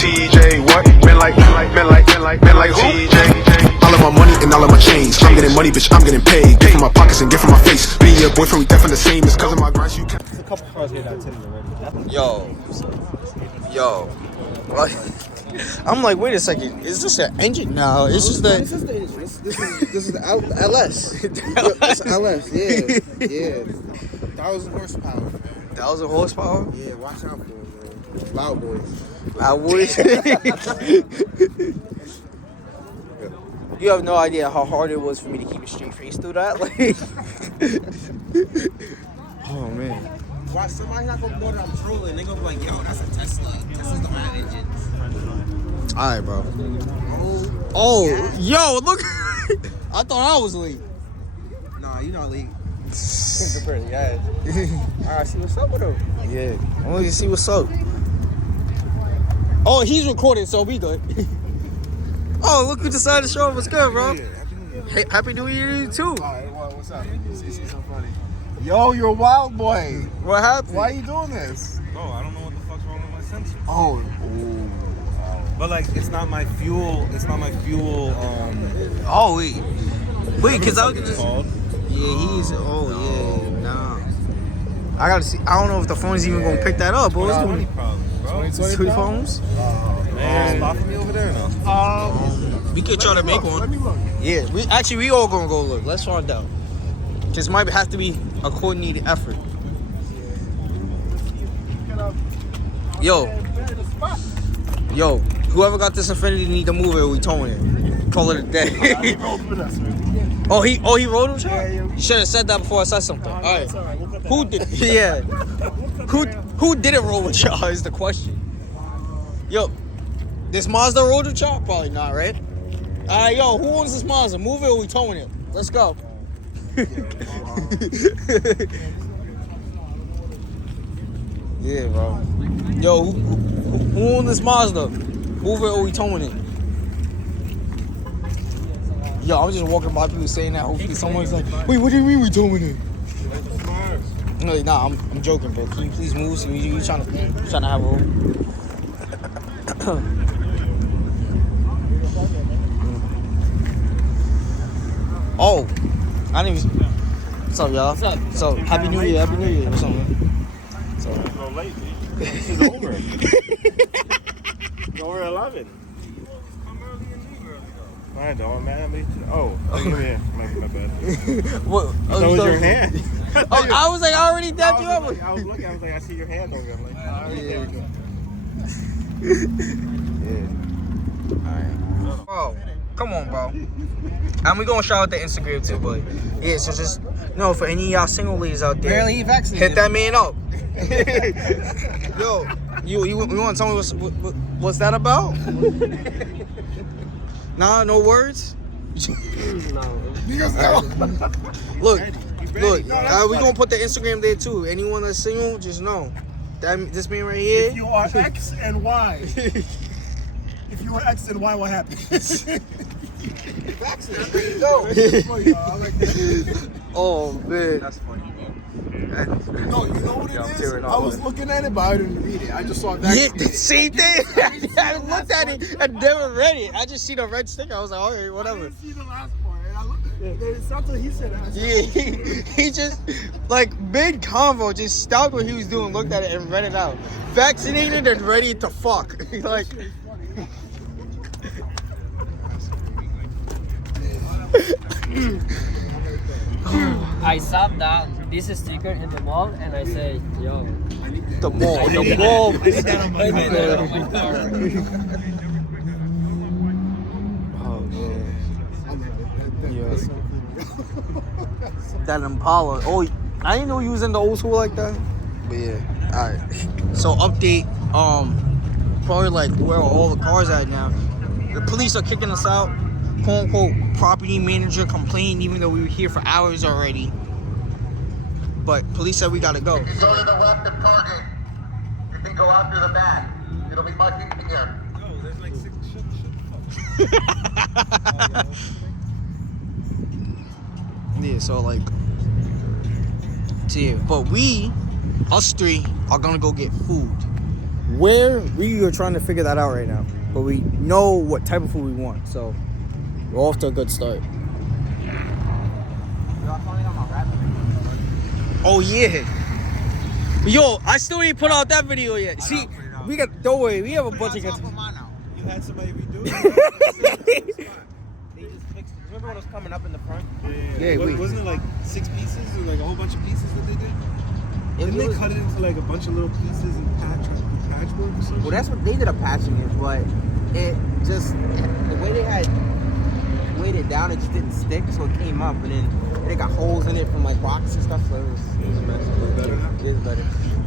TJ, what? Been like TJ. All of my money and all of my chains. I'm getting money, bitch, I'm getting paid. Get from my pockets and get from my face. Being your boyfriend, we definitely the same. It's cause of my grind, you can't. There's a couple cars here that Tinder already. Yo. Like, I'm like, wait a second. Is this an engine? No, it's just the. This is the engine. This is the LS. It's LS. Yeah. 1,000 horsepower. 1,000 horsepower? Yeah, watch out for them, man. Loud boys. You have no idea how hard it was for me to keep a straight face through that. Like, oh man. Why somebody not gonna know that I'm trolling? They gonna be like, yo, that's a Tesla. Teslas don't have engines. Alright, bro. Oh, yo, look. I thought I was late. Nah, you not late. Compared to guys. Alright, see what's up with him. Yeah, I want to see what's up. Oh, he's recording, so we good. Oh, look who decided to show up. What's good, bro? Hey, Happy New Year to you, too. Alright, what's up? See something funny. Yo, you're a wild boy. What happened? Why are you doing this? Oh, I don't know what the fuck's wrong with my sensors. Oh. But like, it's not my fuel. It's not my fuel. Oh, wait, because I was just. Called. Yeah, he's. Oh, yeah, nah. I gotta see. I don't know if the phone is even gonna pick that up. But what's doing? Problems, bro. 20 phones? Man, spot for me over there now. We could try to make one. Let me look. Yeah, we all gonna go look. Let's find out. This might have to be a coordinated effort. Yo, whoever got this Infinity need to move it. We towing it. Call it a day. Oh, he rode with y'all? You should have said that before I said something. All right. Who did? Yeah. Who didn't roll with y'all is the question. Yo, this Mazda rode with y'all? Probably not, right? All right, yo, who owns this Mazda? Move it or we towing it? Let's go. Yeah, bro. Yo, who owns this Mazda? Move it or we towing it? Yo, I'm just walking by people saying that. Hopefully someone's like, wait, what do you mean we towing it? No, nah, I'm joking, bro. Can you please move? So you trying to have room? Oh, I didn't even. What's up, y'all? What's up? So, Happy New Year, Happy New Year. What's up, man? So, Go late, dude. This is over. It's over 11. I don't, man. Oh, give me here. My bad. what? That was your hand. Oh, I was like, I already dapped you up. I was looking. I was like, I see your hand over there. I'm like, yeah. Alright. Oh, come on, bro. And we gonna shout out the Instagram too, but yeah, so just for any of y'all single ladies out there, Barely vaccinated. hit that man up. Yo, you want to tell me what's that about? Nah, no words. Look, we gonna put the Instagram there too. Anyone that's single, just know that this man right here. If you are X and Y. If you are X and Y, what happens? Oh man, that's funny, bro. No, you know what it is? I was looking at it, but I didn't read it. I just saw that. Yeah, the same thing. I looked at it and never read it. I just see the red sticker. I was like, all right, I whatever. didn't see the last part. And I looked at it. There's something he said. Yeah, he just, like, mid convo, just stopped what he was doing, looked at it, and read it out. Vaccinated and ready to fuck. Like, I sat down this sticker in the mall and I say, yo. the mall. I need that on my car. Oh, man. Yeah. That Impala. Oh, I didn't know you was in the old school like that. But yeah, alright. So update, probably like where are all the cars at now. The police are kicking us out. Quote unquote property manager complained even though we were here for hours already. But police said we gotta go. If you go to the left of Target, you can go out through the back. It'll be much easier. Yo, there's like 6 Yeah, so like, but us three are gonna go get food. We are trying to figure that out right now. But we know what type of food we want, so we're off to a good start. Oh yeah. Yo, I still ain't put out that video yet. See, we got, don't worry, we have a bunch of good. You had somebody redo it? They just fixed it. Remember when it was coming up in the front? Yeah, wait. Wasn't it like 6 pieces or like a whole bunch of pieces that they did? Didn't they was- cut it into like a bunch of little pieces and patchwork or something? Well, that's what they did up patching it, but it just the way they had weighed it down, it just didn't stick, so it came up, and then they got holes in it from like rocks and stuff. So it was a mess. Better now? It is better.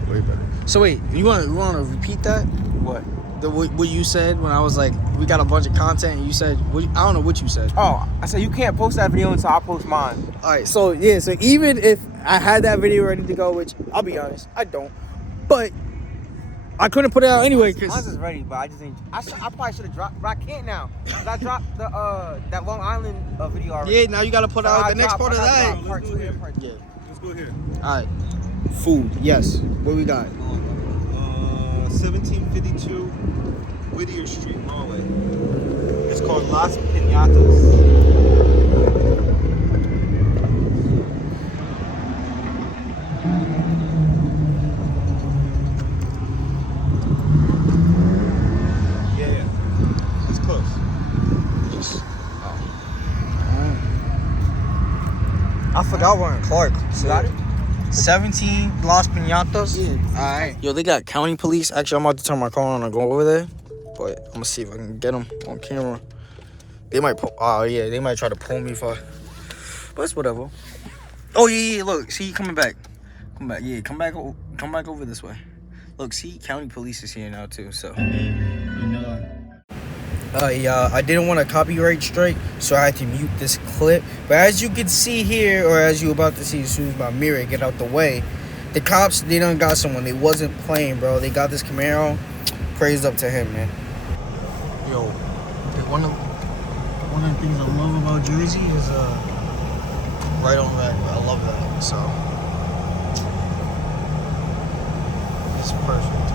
Way better. So wait, you wanna repeat that? What? What you said when I was like, we got a bunch of content, and you said, I don't know what you said. Oh, I said you can't post that video until I post mine. All right, so yeah, so even if I had that video ready to go, which I'll be honest, I don't, but I couldn't put it out anyway Mine's because is ready, but I just ain't. I probably should have dropped, but I can't now. 'Cause I dropped the that Long Island video already. yeah, now you gotta put out the next part of that. Part 2 and part 2. Yeah. Let's go here. All right, food. Yes. What we got? 1752 Whittier Street, Norway. It's called Las Piñatas. Yeah. It's close. I forgot we're in Clark. You got it? 17 Las Piñatas. Yeah. All right. Yo, they got county police. Actually, I'm about to turn my car on and go over there, but I'm gonna see if I can get them on camera. They might. They might try to pull me for. But it's whatever. Oh yeah. Look, see, you coming back. Come back. Yeah, come back. Come back over this way. Look, see, county police is here now too. So. Yeah, I didn't want a copyright strike, so I had to mute this clip. But as you can see here, or as you're about to see as soon as my mirror get out the way, the cops, they done got someone. They wasn't playing, bro. They got this Camaro. Praise up to him, man. Yo, one of the things I love about Jersey is right on red. I love that. So it's perfect.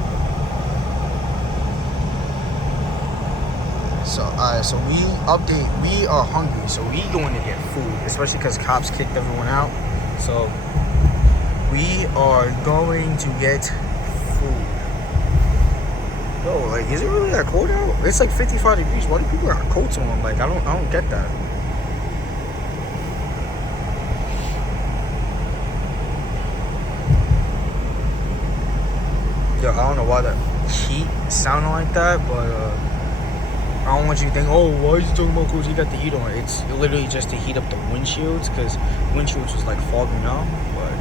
So, alright, so we are hungry, so we going to get food, especially because cops kicked everyone out. So, we are going to get food. Yo, like, is it really that cold out? It's like 55 degrees. Why do people have coats on? Like, I don't get that. Yo, I don't know why the heat sounded like that, but I don't want you to think, oh, why is he talking about cool? He got the heat on. It's literally just to heat up the windshields, because windshields was like fogging out. But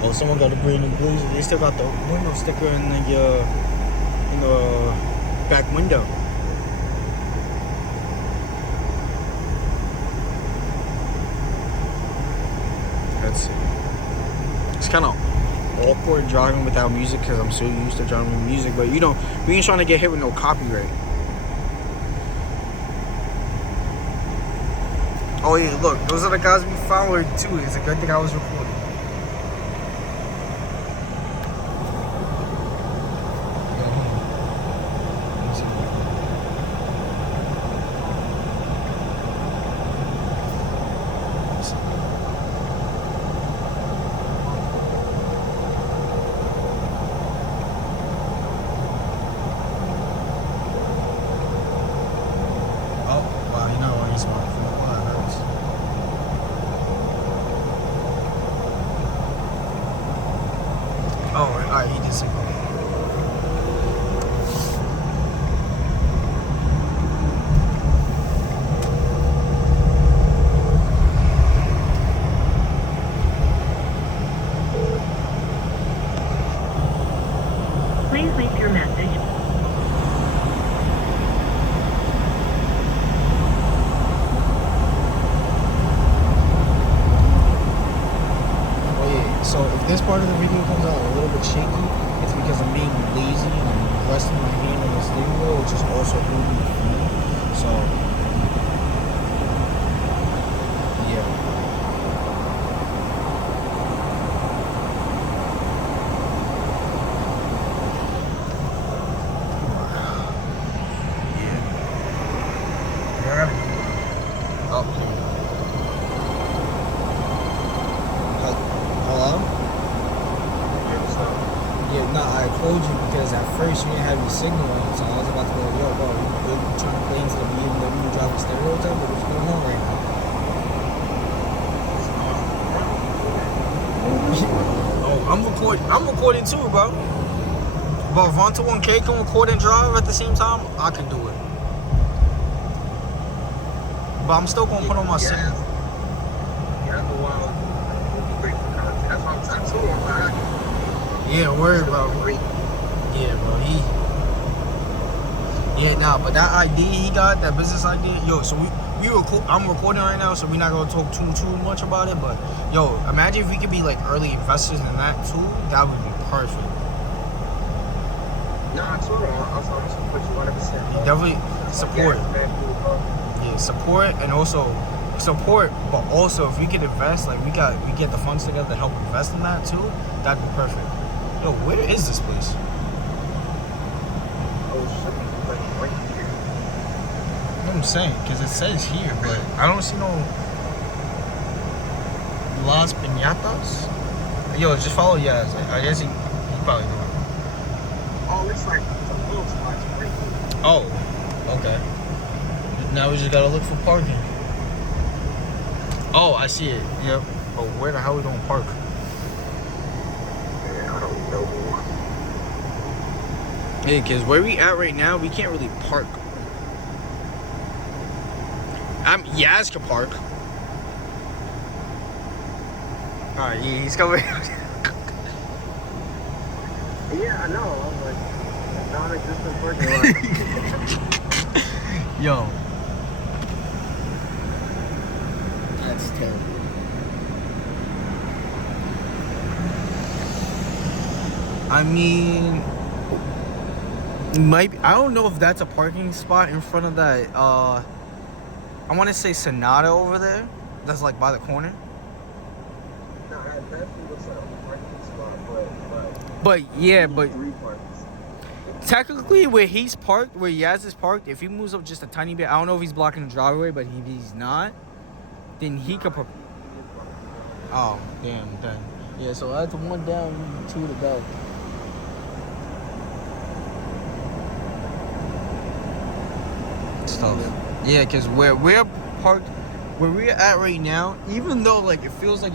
oh, someone got a brand new Blazer. They still got the window sticker in the back window. Let's see. It's kind of awkward driving without music because I'm so used to driving with music. But you know, we ain't trying to get hit with no copyright. Oh yeah, look, those are the guys we followed too. It's a good thing I was recording. part of the video comes out a little bit shaky, it's because I'm being lazy and I'm resting my hand on the steering wheel, which is also holding the phone. So, yeah. First, you didn't have your signal on, so I was about to go, yo, bro, you trying to play into the BMW driver stereotype, but what's going on right now? Oh, I'm recording too, bro. But if Vonta 1K can record and drive at the same time, I can do it. But I'm still gonna put on my signal. Yeah, word, bro. Yeah, bro, but that ID he got, that business idea, yo, so I'm recording right now, so we're not gonna talk too much about it, but yo, imagine if we could be like early investors in that too, that would be perfect. Nah, I told him, I'll support you 100%. You definitely support. Yeah, support and also support, but also if we could invest, like we get the funds together to help invest in that too, that'd be perfect. Yo, where is this place? I'm saying, because it says here, but I don't see no Las Piñatas. Yo, just follow Yaz. I guess he probably know it. Oh, it's like a little spot right here. Oh, okay. Now we just gotta look for parking. Oh, I see it. Yep. But where the hell we gonna park? Yeah, I don't know. Yeah, because where we at right now, we can't really park. Yaz can park. Alright, yeah, he's coming. Yeah, I know. I'm like, non-existent parking lot. Yo. That's terrible. I mean, I don't know if that's a parking spot in front of that, I want to say Sonata over there. That's like by the corner. No, that looks like a parking spot, But yeah, but 3 parks. technically where he's parked, where Yaz is parked, if he moves up just a tiny bit, I don't know if he's blocking the driveway, but if he's not, then he could park. Oh, damn, then. Yeah, so that's 1 down, 2 to go. Stuff. Yeah, because where we're parked, where we're at right now, even though like it feels like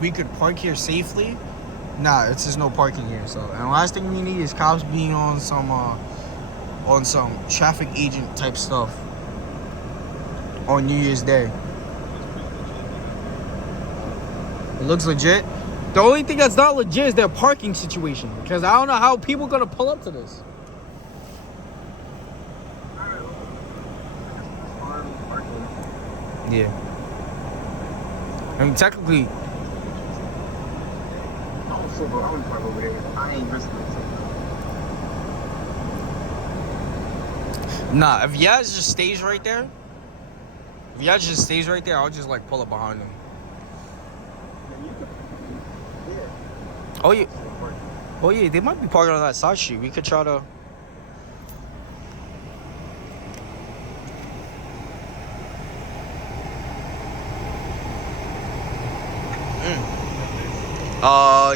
we could park here safely, nah, it's just no parking here. So, and the last thing we need is cops being on some traffic agent type stuff on New Year's Day. It looks legit. The only thing that's not legit is their parking situation, because I don't know how people are gonna pull up to this. Yeah. I mean, technically. Oh, so bro, I would park over there. I ain't risking it. Nah, if Yaz just stays right there, I'll just like pull up behind him. Oh yeah. Oh yeah, they might be parking on that side street. We could try to.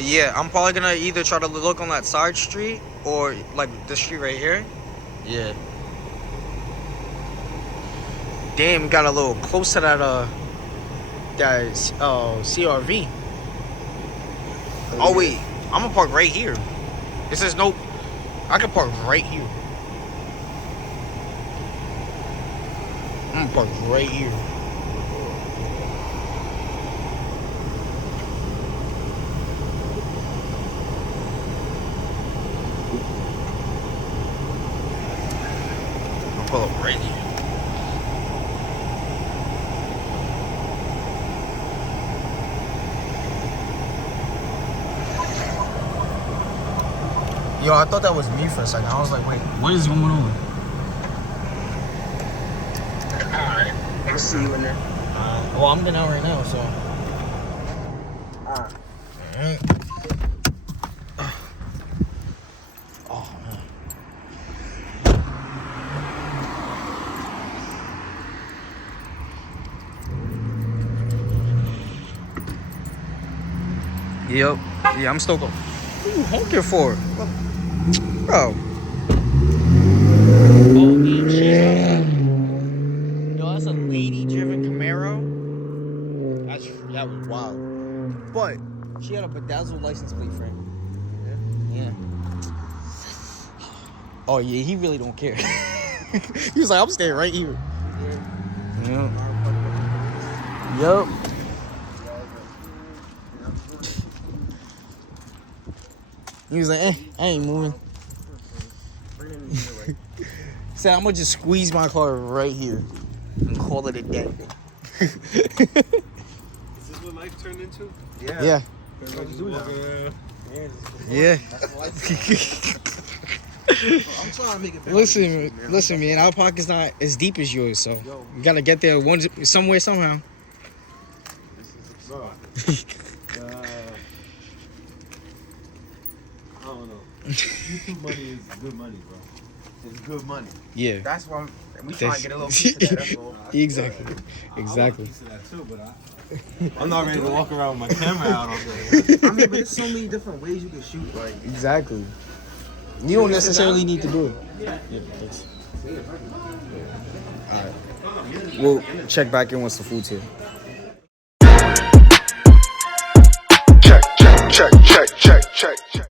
Yeah, I'm probably gonna either try to look on that side street or like the street right here. Yeah. Damn, got a little close to that CRV. Oh wait, I'm gonna park right here. It says no. I can park right here. I'm gonna park right here. I'll pull up right here. Yo, I thought that was me for a second. I was like, wait, what is going on? Alright. I'll see you in there. Well, I'm getting out right now, so. Alright. Alright. Oh, man. Yep. Yeah, I'm still going. What are you honking for? Bro. Yo, that's a lady-driven Camaro. That was wild. But she had a bedazzled license plate frame. Yeah. Oh yeah, he really don't care. He was like, I'm staying right here. Yeah. Yup. He was like, I ain't moving. Said, I'm gonna just squeeze my car right here and call it a day. Is this what life turned into? Yeah. Yeah. I'm trying to make it better. Listen, man. Our pocket's not as deep as yours, so we gotta get there somewhere, somehow. Bro. I don't know. YouTube money is good money, bro. It's good money. Yeah. That's why we trying to get a little piece of that. That's all. Exactly. I want Exactly. a piece of that too, but I'm not ready to walk around with my camera out all day. I mean, but there's so many different ways you can shoot. Like, Exactly. You don't necessarily need to do it. Alright. We'll check back in once the food's here.